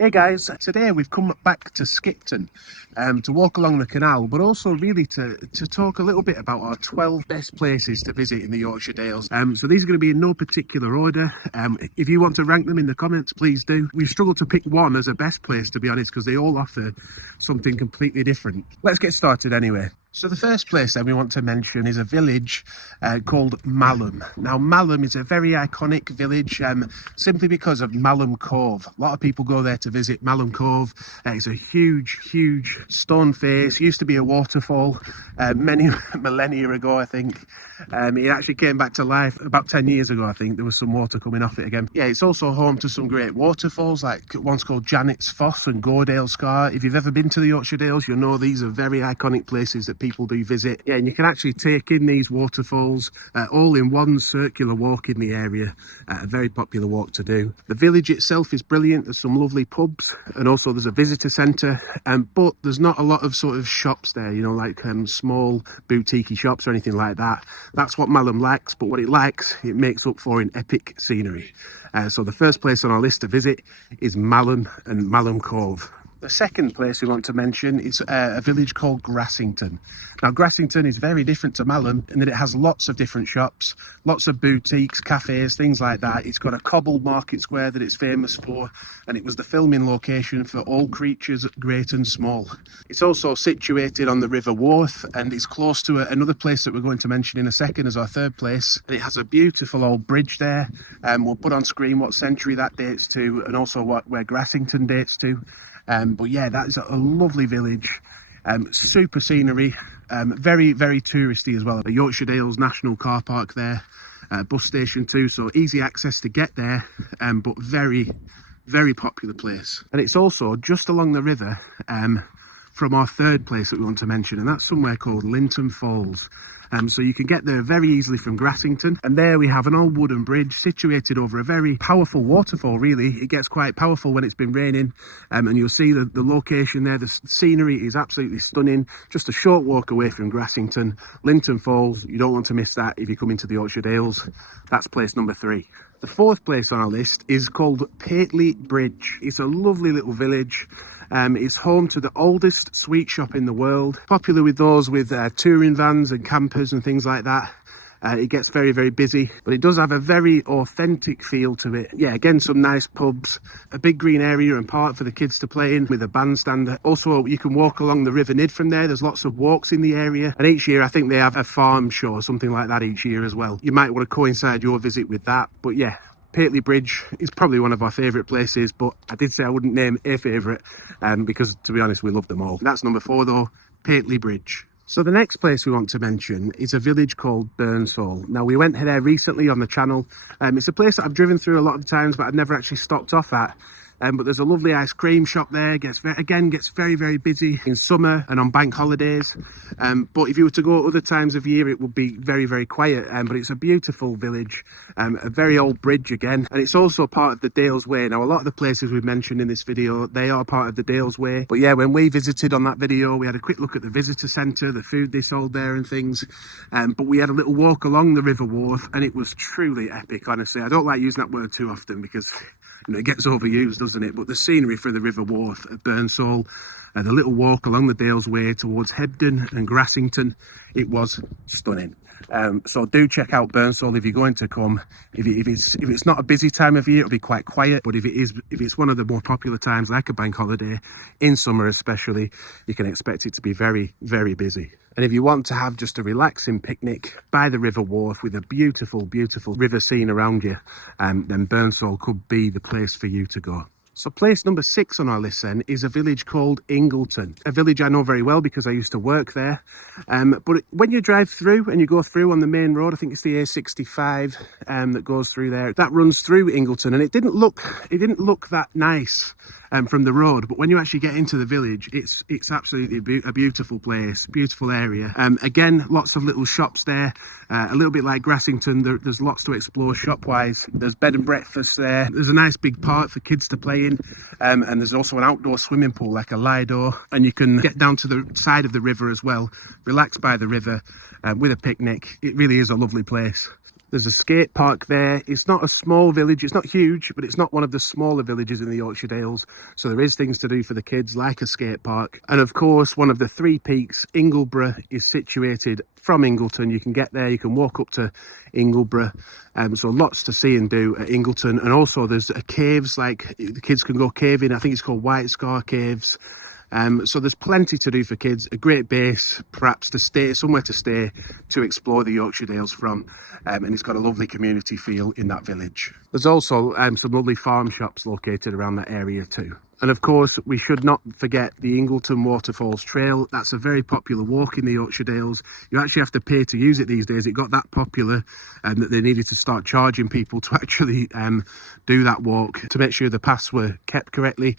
Hey guys, today we've come back to Skipton to walk along the canal, but also really to talk a little bit about our 12 best places to visit in the Yorkshire Dales. So these are going to be in no particular order. If you want to rank them in the comments, please do. We struggled to pick one as a best place, to be honest, because they all offer something completely different. Let's get started anyway. So the first place that we want to mention is a village called Malham. Now Malham is a very iconic village simply because of Malham Cove. A lot of people go there to visit Malham Cove. It's a huge stone face. It used to be a waterfall many millennia ago, I think. It actually came back to life about 10 years ago, I think. There was some water coming off it again. Yeah, it's also home to some great waterfalls, like one's called Janet's Foss and Goredale Scar. If you've ever been to the Yorkshire Dales, you'll know these are very iconic places that people do visit. Yeah, and you can actually take in these waterfalls all in one circular walk in the area. A very popular walk to do. The village itself is brilliant. There's some lovely pubs, and also there's a visitor centre, but there's not a lot of sort of shops there, you know, like small boutique shops or anything like that. That's what Malham lacks, but what it lacks, it makes up for in epic scenery. So the first place on our list to visit is Malham and Malham Cove. The second place we want to mention is a village called Grassington. Now Grassington is very different to Malham in that it has lots of different shops, lots of boutiques, cafes, things like that. It's got a cobbled market square that it's famous for, and it was the filming location for all creatures great and small. It's also situated on the River Wharfe, and it's close to another place that we're going to mention in a second as our third place. And it has a beautiful old bridge there. We'll put on screen what century that dates to, and also where Grassington dates to. But yeah, that is a lovely village, super scenery, very touristy as well. The Yorkshire Dales National Park there, bus station too, so easy access to get there, but very popular place. And it's also just along the river from our third place that we want to mention, and that's somewhere called Linton Falls. So you can get there very easily from Grassington, and there we have an old wooden bridge situated over a very powerful waterfall. Really, it gets quite powerful when it's been raining, and you'll see the location there. The scenery is absolutely stunning. Just a short walk away from Grassington, Linton Falls. You don't want to miss that if you come into the Yorkshire Dales. That's place number 3. The fourth place on our list is called Pateley Bridge. It's a lovely little village. It's home to the oldest sweet shop in the world, popular with those with touring vans and campers and things like that. It gets very busy, but it does have a very authentic feel to it. Yeah, again, some nice pubs, a big green area and park for the kids to play in with a bandstand. Also, you can walk along the River Nid from there. There's lots of walks in the area, and each year I think they have a farm show or something like that each year as well. You might want to coincide your visit with that, but yeah, Pateley Bridge is probably one of our favourite places, but I did say I wouldn't name a favourite because, to be honest, we love them all. That's number 4 though, Pateley Bridge. So the next place we want to mention is a village called Burnsall. Now we went there recently on the channel. It's a place that I've driven through a lot of times, but I've never actually stopped off at. But there's a lovely ice cream shop there. Gets very busy in summer and on bank holidays. But if you were to go other times of year, it would be very quiet. But it's a beautiful village, a very old bridge again, and it's also part of the Dales Way. Now a lot of the places we've mentioned in this video, they are part of the Dales Way. But yeah, when we visited on that video, we had a quick look at the visitor centre, the food they sold there and things. But we had a little walk along the River Wharfe, and it was truly epic. Honestly, I don't like using that word too often because it gets overused, doesn't it? But the scenery for the River Wharfe at Burnsall, the little walk along the Dales Way towards Hebden and Grassington, it was stunning. So do check out Burnsall if you're going to come. If it's not a busy time of year, it'll be quite quiet. But if it's one of the more popular times, like a bank holiday, in summer especially, you can expect it to be very busy. And if you want to have just a relaxing picnic by the River Wharfe with a beautiful river scene around you, then Burnsall could be the place for you to go. So place number 6 on our list then is a village called Ingleton, a village I know very well because I used to work there. But when you drive through and you go through on the main road, I think it's the A65 that goes through there, that runs through Ingleton, and it didn't look that nice from the road, but when you actually get into the village, it's absolutely a beautiful place, beautiful area. Again, lots of little shops there, a little bit like Grassington. There's lots to explore shop wise. There's bed and breakfast there. There's a nice big park for kids to play in, and there's also an outdoor swimming pool like a Lido, and you can get down to the side of the river as well, relax by the river with a picnic. It really is a lovely place. There's a skate park there. It's not a small village, it's not huge, but it's not one of the smaller villages in the Yorkshire Dales. So there is things to do for the kids, like a skate park. And of course, one of the three peaks, Ingleborough, is situated from Ingleton. You can get there, you can walk up to Ingleborough. So lots to see and do at Ingleton. And also there's caves, like the kids can go caving. I think it's called White Scar Caves. So there's plenty to do for kids, a great base perhaps to stay, somewhere to stay to explore the Yorkshire Dales from, and it's got a lovely community feel in that village. There's also some lovely farm shops located around that area too. And of course, we should not forget the Ingleton Waterfalls Trail. That's a very popular walk in the Yorkshire Dales. You actually have to pay to use it these days. It got that popular that they needed to start charging people to actually do that walk to make sure the paths were kept correctly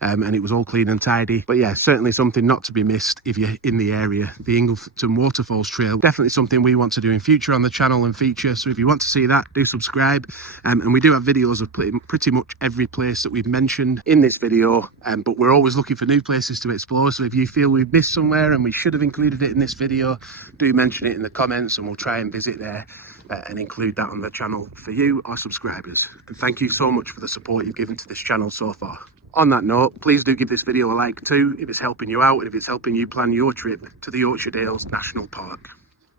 and it was all clean and tidy. But yeah, certainly something not to be missed if you're in the area. The Ingleton Waterfalls Trail, definitely something we want to do in future on the channel and feature. So if you want to see that, do subscribe. And we do have videos of pretty much every place that we've mentioned in this video. But we're always looking for new places to explore, so if you feel we've missed somewhere and we should have included it in this video, do mention it in the comments and we'll try and visit there and include that on the channel for you, our subscribers. And thank you so much for the support you've given to this channel so far. On that note, please do give this video a like too if it's helping you out and if it's helping you plan your trip to the Yorkshire Dales National Park.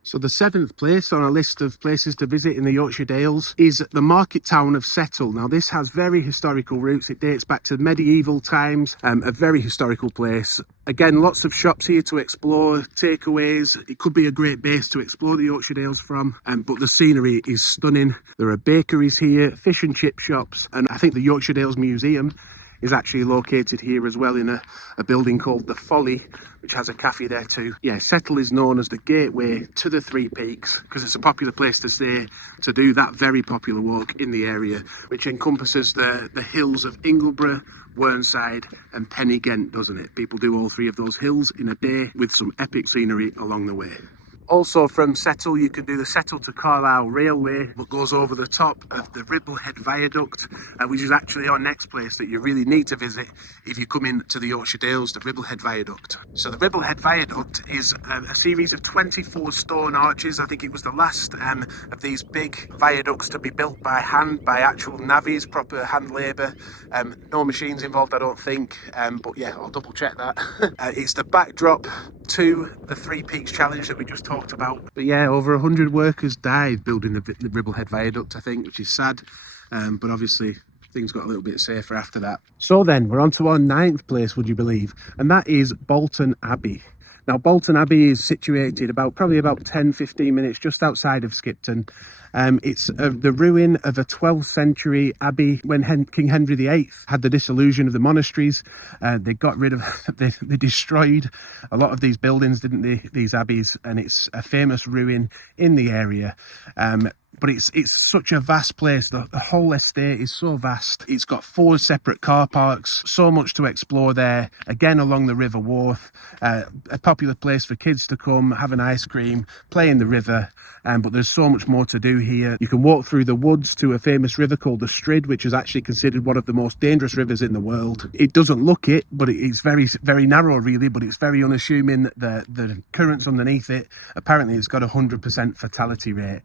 So the 7th place on our list of places to visit in the Yorkshire Dales is the market town of Settle. Now this has very historical roots. It dates back to medieval times, a very historical place. Again, lots of shops here to explore, takeaways. It could be a great base to explore the Yorkshire Dales from, but the scenery is stunning. There are bakeries here, fish and chip shops, and I think the Yorkshire Dales Museum is actually located here as well in a building called the Folly, which has a cafe there too. Yeah, Settle is known as the gateway to the Three Peaks because it's a popular place to stay to do that very popular walk in the area, which encompasses the hills of Ingleborough, Burnsall and Pen-y-Ghent, doesn't it? People do all three of those hills in a day with some epic scenery along the way. Also from Settle, you can do the Settle to Carlisle Railway, that goes over the top of the Ribblehead Viaduct, which is actually our next place that you really need to visit if you come in to the Yorkshire Dales, the Ribblehead Viaduct. So the Ribblehead Viaduct is a series of 24 stone arches. I think it was the last of these big viaducts to be built by hand, by actual navvies, proper hand labour. No machines involved, I don't think, but yeah, I'll double check that. It's the backdrop to the Three Peaks Challenge that we just talked about. But yeah, over 100 workers died building the Ribblehead Viaduct, I think, which is sad. But obviously things got a little bit safer after that. So then we're on to our 9th place, would you believe? And that is Bolton Abbey. Now Bolton Abbey is situated probably about 10-15 minutes just outside of Skipton. It's the ruin of a 12th century abbey when King Henry VIII had the dissolution of the monasteries. They got rid of, they destroyed a lot of these buildings, didn't they, these abbeys, and it's a famous ruin in the area. But it's such a vast place. The whole estate is so vast. It's got 4 separate car parks, so much to explore there. Again, along the River Wharf, a popular place for kids to come, have an ice cream, play in the river. But there's so much more to do here. You can walk through the woods to a famous river called the Strid, which is actually considered one of the most dangerous rivers in the world. It doesn't look it, but it's very, very narrow really, but it's very unassuming. The currents underneath it, apparently it's got a 100% fatality rate,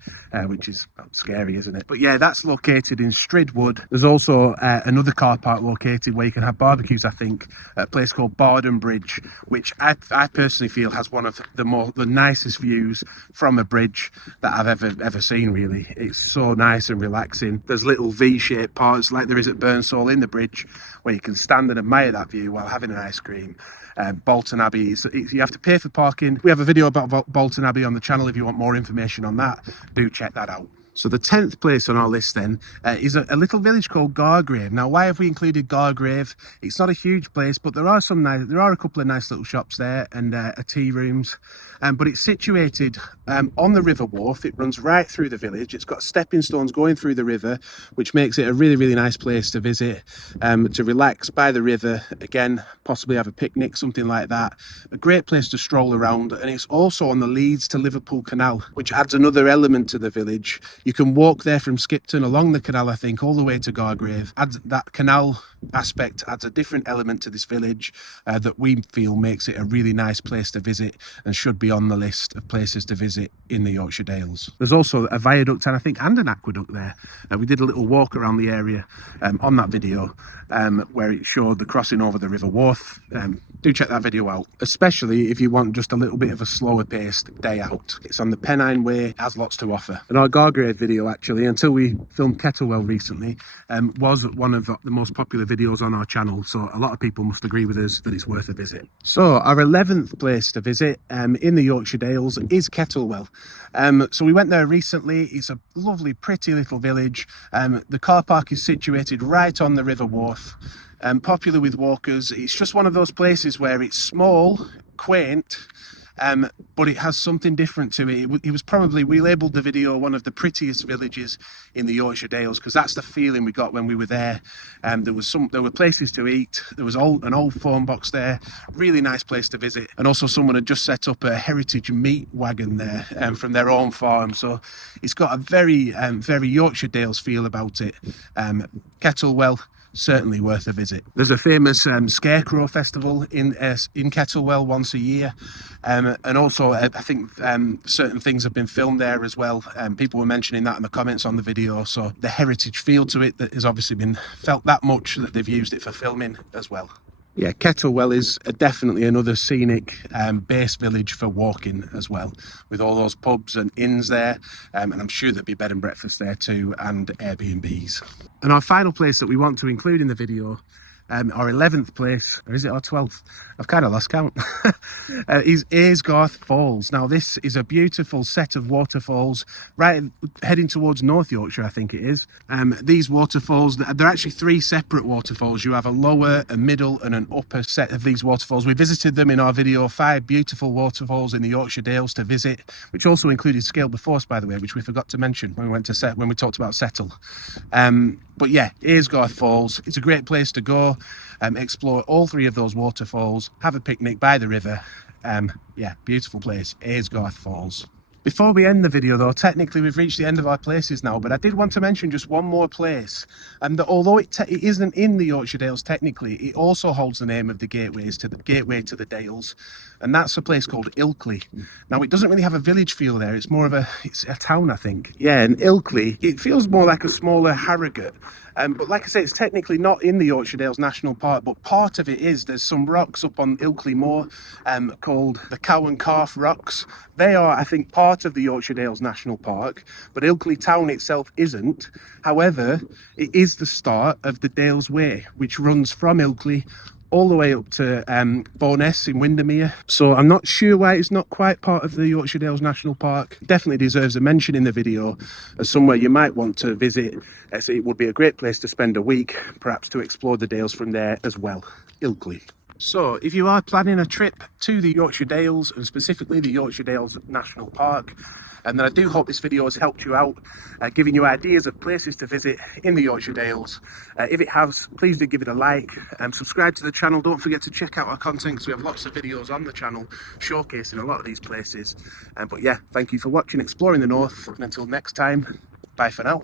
which is scary, isn't it? But yeah, that's located in Stridwood. There's also another car park located where you can have barbecues, I think, at a place called Bolton Bridge, which I personally feel has one of the nicest views from a bridge that I've ever seen, really. It's so nice and relaxing. There's little V-shaped parts like there is at Burnsall in the bridge where you can stand and admire that view while having an ice cream. Bolton Abbey, you have to pay for parking. We have a video about Bolton Abbey on the channel if you want more information on that. Do check that out. So the 10th place on our list then is a little village called Gargrave. Now, why have we included Gargrave? It's not a huge place, but there are a couple of nice little shops there and tea rooms. But it's situated on the River Wharf. It runs right through the village. It's got stepping stones going through the river, which makes it a really, really nice place to visit, to relax by the river. Again, possibly have a picnic, something like that. A great place to stroll around. And it's also on the Leeds to Liverpool Canal, which adds another element to the village. You can walk there from Skipton along the canal, I think, all the way to Gargrave. That canal aspect, adds a different element to this village that we feel makes it a really nice place to visit and should be on the list of places to visit in the Yorkshire Dales. There's also a viaduct and I think and an aqueduct there. We did a little walk around the area on that video where it showed the crossing over the River Wharfe. Do check that video out, especially if you want just a little bit of a slower paced day out. It's on the Pennine Way, it has lots to offer. And our Gargrave video, actually, until we filmed Kettlewell recently, was one of the most popular videos on our channel, so a lot of people must agree with us that it's worth a visit. So our 11th place to visit in the Yorkshire Dales is Kettlewell. So we went there recently. It's a lovely, pretty little village. The car park is situated right on the River Wharfe. Popular with walkers. It's just one of those places where it's small, quaint, but it has something different to it. It was probably, we labelled the video one of the prettiest villages in the Yorkshire Dales, because that's the feeling we got when we were there. There were places to eat. There was an old phone box there, really nice place to visit, and also someone had just set up a heritage meat wagon there from their own farm. So it's got a very Yorkshire Dales feel about it. Kettlewell, certainly worth a visit. There's a famous Scarecrow Festival in Kettlewell once a year, and also I think certain things have been filmed there as well. People were mentioning that in the comments on the video, so the heritage feel to it that has obviously been felt that much that they've used it for filming as well. Yeah, Kettlewell is definitely another scenic base village for walking as well, with all those pubs and inns there, and I'm sure there'll be bed and breakfast there too, and Airbnbs. And our final place that we want to include in the video, our 11th place, or is it our 12th? I've kind of lost count, is Aysgarth Falls. Now this is a beautiful set of waterfalls, right heading towards North Yorkshire, I think it is. These waterfalls, they're actually three separate waterfalls. You have a lower, a middle and an upper set of these waterfalls. We visited them in our video, 5 beautiful waterfalls in the Yorkshire Dales to visit, which also included Scale Before, by the way, which we forgot to mention when we talked about Settle. But yeah, Aysgarth Falls, it's a great place to go, explore all 3 of those waterfalls, have a picnic by the river. Yeah, beautiful place, Aysgarth Falls. Before we end the video though, technically we've reached the end of our places now, but I did want to mention just one more place, and that although it isn't in the Yorkshire Dales technically, it also holds the name of the gateway to the Dales, and that's a place called Ilkley. Now it doesn't really have a village feel there, it's more of it's a town, I think. Yeah, and Ilkley, it feels more like a smaller Harrogate. But like I say, it's technically not in the Yorkshire Dales National Park, but part of it is. There's some rocks up on Ilkley Moor called the Cow and Calf Rocks. They are, I think, part of the Yorkshire Dales National Park, but Ilkley town itself isn't. However, it is the start of the Dales Way, which runs from Ilkley all the way up to Bo'ness in Windermere. So I'm not sure why it's not quite part of the Yorkshire Dales National Park. Definitely deserves a mention in the video as somewhere you might want to visit. So it would be a great place to spend a week, perhaps to explore the Dales from there as well, Ilkley. So if you are planning a trip to the Yorkshire Dales, and specifically the Yorkshire Dales National Park, and then I do hope this video has helped you out, giving you ideas of places to visit in the Yorkshire Dales. If it has, please do give it a like and subscribe to the channel. Don't forget to check out our content, because we have lots of videos on the channel showcasing a lot of these places. But yeah, thank you for watching Exploring the North, and until next time, bye for now.